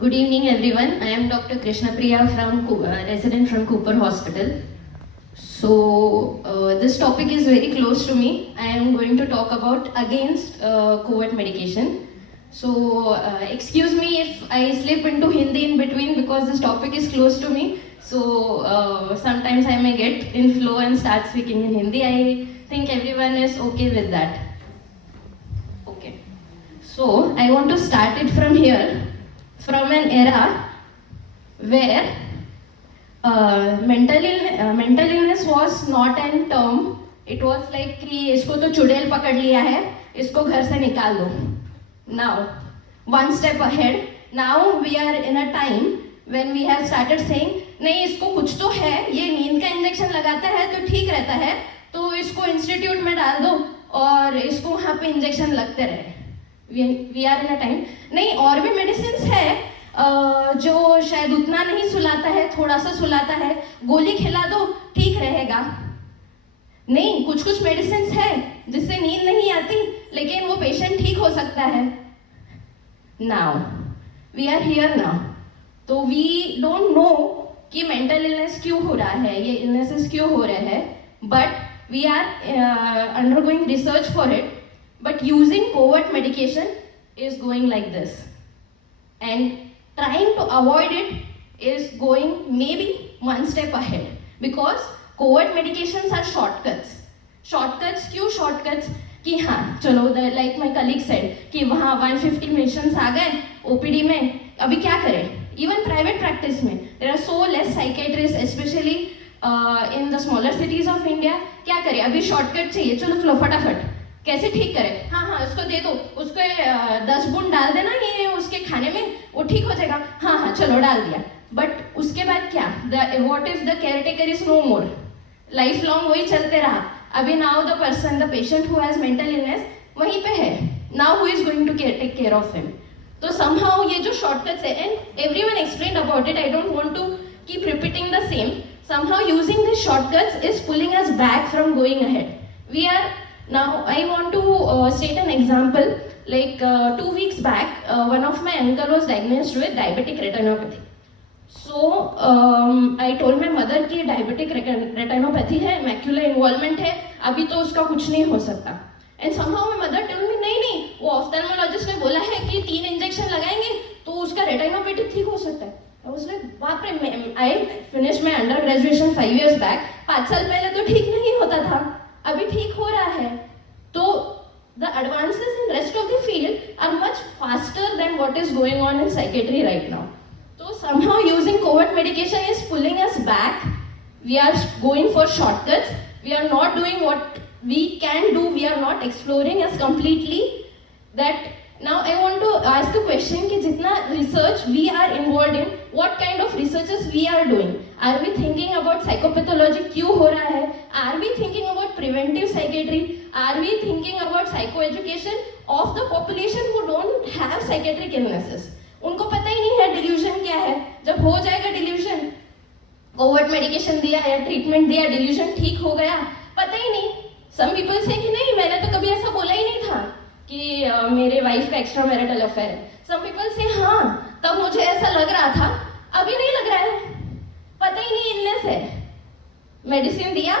Good evening, everyone. I am Dr. Krishna Priya resident from Cooper Hospital. This topic is very close to me. I am going to talk about against COVID medication. Excuse me if I slip into Hindi in between because this topic is close to me. Sometimes I may get in flow and start speaking in Hindi. I think everyone is okay with that. Okay. So I want to start it from here. From an era where mental illness was not an term. It was like कि इसको तो चुड़ैल पकड़ लिया है, इसको घर से निकाल दो. Now, one step ahead. Now we are in a time when we have started saying नहीं इसको कुछ तो है, ये नींद का इंजेक्शन लगाता है तो ठीक रहता है, तो इसको इंस्टीट्यूट में डाल दो और इसको वहाँ पे इंजेक्शन लगते रहे. We are in a time नहीं और भी मेडिसिन है जो शायद उतना नहीं सुलाता है, थोड़ा सा सुलाता है, गोली खिला दो ठीक रहेगा. नहीं, कुछ कुछ मेडिसिन है जिससे नींद नहीं आती लेकिन वो पेशेंट ठीक हो सकता है. Now we are here now, तो वी डोंट नो कि मेंटल इलनेस क्यों हो रहा है, ये इलनेसेस क्यों हो रहे हैं, but we are undergoing research for it. But using covert medication is going like this, and trying to avoid it is going maybe one step ahead, because covert medications are shortcuts. Shortcuts क्यों shortcuts? कि हाँ चलो like my colleague said कि वहाँ 150 patients आ गए OPD में, अभी क्या करें? Even private practice में there are so less psychiatrists, especially in the smaller cities of India. क्या करें? अभी shortcut चाहिए, चलो फटाफट कैसे ठीक करें? हाँ उसको दे दो, उसको 10 बूंद डाल देना ये उसके खाने में, वो ठीक हो जाएगा. हाँ चलो डाल दिया. बट उसके बाद क्या? What if the care taker is no more? Life long वही चलते रहा. अभी now the person, the patient who has mental illness वहीं पे है. Now who is going to take care of him? तो समहाउ ये जो शॉर्टकट्स है, and everyone explained about it, I don't want to keep repeating the same. Somehow using this shortcuts is pulling us back from going ahead. We are Now I want to state an example. Like 2 weeks back, one of my uncle was diagnosed with diabetic retinopathy. So I told my mother कि diabetic retinopathy है, macular involvement है, अभी तो उसका कुछ नहीं हो सकता. And somehow my mother told me नहीं, वो ophthalmologist ने बोला है कि 3 इंजेक्शन लगाएंगे तो उसका retinopathy ठीक हो सकता है. I was like बाप रे, I finished my undergraduation 5 years back. 5 साल पहले तो ठीक नहीं होता था, अभी ठीक हो रहा है. तो the advances in rest of the field are much faster than what is going on in psychiatry right now. So somehow using covert medication is pulling us back. We are going for shortcuts. We are not doing what we can do. We are not exploring as completely. That now I want to ask a question कि जितना research we are involved in, what kind of researches we are doing? Are we thinking about psychopathology क्यों हो रहा है? Are we thinking about preventive psychiatry? Are we thinking about psychoeducation of the population who don't have psychiatric illnesses? उनको पता ही नहीं है delusion क्या है. जब हो जाएगा delusion, covert medication दिया या treatment दिया, delusion ठीक हो गया, पता ही नहीं. Some people say कि नहीं, मैंने तो कभी ऐसा बोला ही नहीं था कि मेरे वाइफ का एक्स्ट्रा मैरिटल अफेयर है. Some people say हाँ तब मुझे ऐसा लग रहा था, अभी नहीं लग रहा है, पता ही नहीं इलनेस है. मेडिसिन दिया,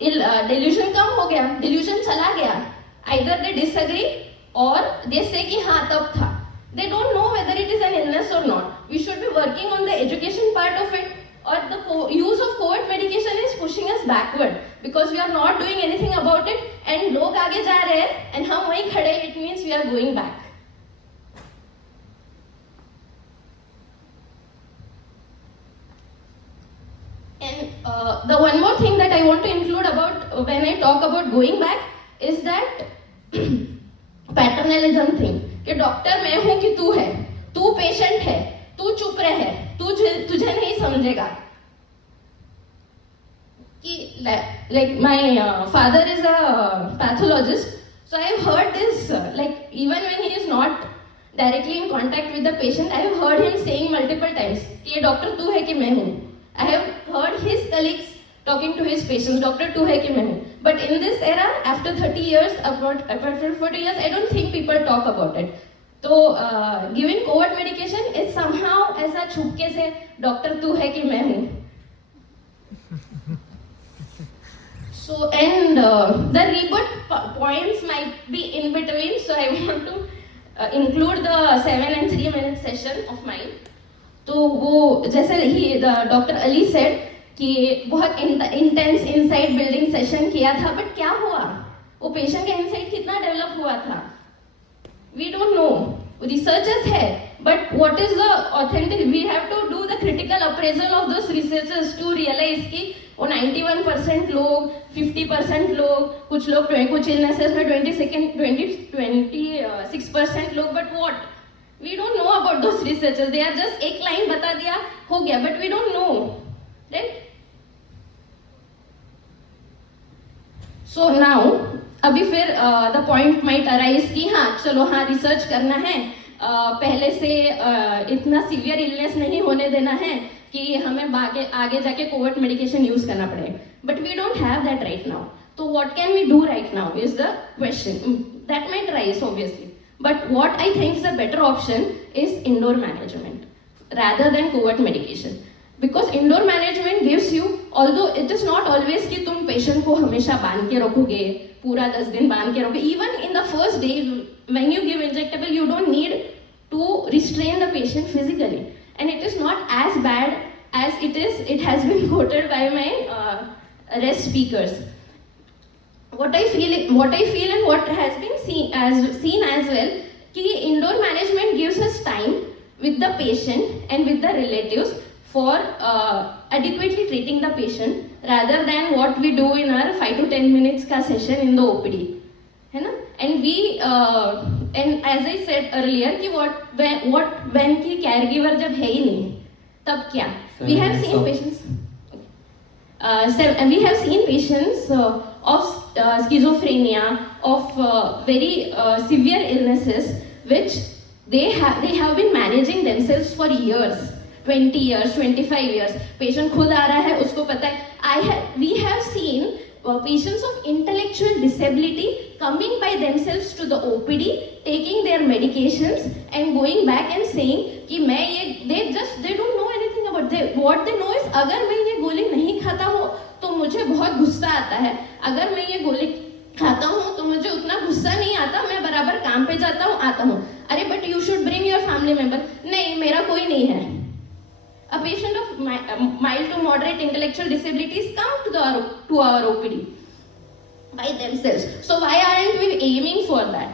डिल्यूजन कम हो गया, डिल्यूजन चला गया. आइदर दे डिसएग्री और दे से कि हाँ तब था. They don't know whether it is an illness और not. We should be working on the education part of it. और the use of COVID medication is pushing us backward because we are not doing anything about it. And लोग आगे जा रहे हैं and हम वहीं खड़े. It means we are going back. And the one more thing that I want to include about when I talk about going back is that paternalism thing. कि doctor मैं हूँ कि तू है, तू पेशेंट है, तू चुप रहे, तुझे नहीं समझेगा. कि like my father is a pathologist, so I have heard this like even when he is not directly in contact with the patient, I have heard him saying multiple times कि ये डॉक्टर तू है कि मैं हूँ. I have heard his colleagues talking to his patients, doctor तू है कि मैं हूँ. But in this era, after 30 years, about 40 years, I don't think people talk about it. तो giving Covid medication is somehow ऐसा छुपके से डॉक्टर तू है कि मैं हूँ. So and the rebut points might be in between, so I want to include the 7 and 3 minute session of mine. तो वो जैसे ही डॉक्टर अली सेड कि बहुत इंटेंस इनसाइट बिल्डिंग सेशन किया था, बट क्या हुआ, वो पेशेंट का इनसाइट कितना डेवलप हुआ था, वी डोंट नो. रिसर्चर्स है, but what is the authentic, we have to do the critical appraisal of those researchers to realize कि वो 91% लोग, 50% लोग, कुछ लोग कुछ इलनेसेस में 26% लोग, but what, we don't know about those researchers. They are just एक लाइन बता दिया हो गया, but we don't know, right. So now अभी फिर द पॉइंट माइट अराइज कि हाँ चलो हाँ रिसर्च करना है, पहले से इतना सीवियर इलनेस नहीं होने देना है कि हमें आगे जाके कोविड मेडिकेशन यूज करना पड़े, but we don't have that right now. तो what can we do right now is the question that might rise obviously, but what I think is a better option is indoor management rather than COVID medication. Because indoor management gives you, although it is not always कि तुम patient को हमेशा बांध के रखोगे, पूरा 10 दिन बांध के रखोगे. Even in the first day when you give injectable, you don't need to restrain the patient physically, and it is not as bad as it has been quoted by my rest speakers. What I feel and what has been seen as well कि indoor management gives us time with the patient and with the relatives for adequately treating the patient rather than what we do in our 5 to 10 minutes का session in the OPD, है ना. And we and as I said earlier कि when की caregiver जब है ही नहीं तब क्या, we have seen patients we have seen patients of schizophrenia, of very severe illnesses which they have been managing themselves for years, 20 years, 25 years. Patient खुद आ रहा है, उसको पता है. We have seen patients of intellectual disability coming by themselves to the OPD, taking their medications and going back and saying कि मैं ये, they don't know anything about it. What they know is अगर मैं ये गोली नहीं खाता हूँ तो मुझे बहुत गुस्सा आता है, अगर मैं ये गोली खाता हूँ तो मुझे उतना गुस्सा नहीं आता, मैं बराबर काम पे जाता हूँ, आता हूँ. अरे but you should bring your family member. नहीं, मेरा कोई नहीं है. A patient of mild to moderate intellectual disabilities come to our OPD by themselves. So why aren't we aiming for that?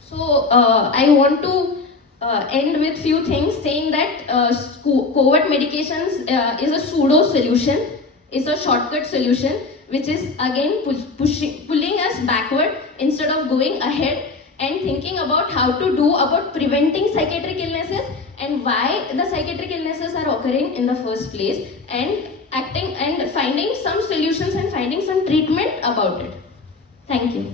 So I want to end with few things saying that COVID medications is a pseudo solution, is a shortcut solution, which is again pulling us backward instead of going ahead and thinking about how to do about preventing psychiatric illnesses and why the psychiatric illnesses are occurring in the first place, and acting and finding some solutions and finding some treatment about it. Thank you.